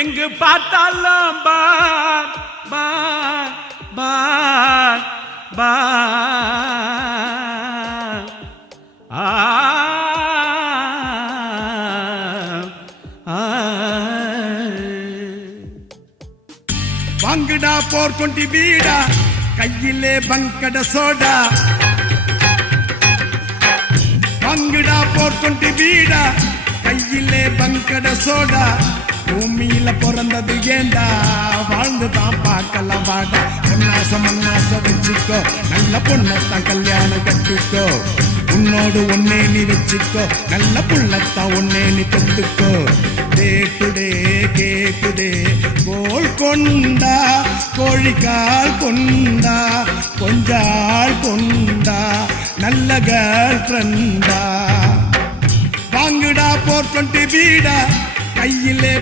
எங்கு பார்த்தாலும் பார் பார் பார் பார் ஆ வாங்குடா போர் கொண்டி வீடா கையிலே பங்கட சோடா வாங்குடா போர் கொண்டி வீடா கையிலே பங்கட சோடா பூமியில பிறந்தது ஏண்டா வாழ்ந்துதான் பார்க்கலாம் வாடா மண்ணாச வச்சுக்கோ நல்ல பொண்ணத்தான் கல்யாணம் கட்டிக்கோ உன்னோடு ஒன்னே நீ வச்சுக்கோ நல்ல புள்ளத்தான் ஒன்னே நீ பெத்துக்கோ கேக்குதே கேக்குதே கோல் கொண்டா கோழிக்கால் கொண்டா கொஞ்சாள் கொண்டா நல்ல கேர்ள் ஃப்ரெண்டா வாங்குடா போர் கொண்டு வீடா கையிலே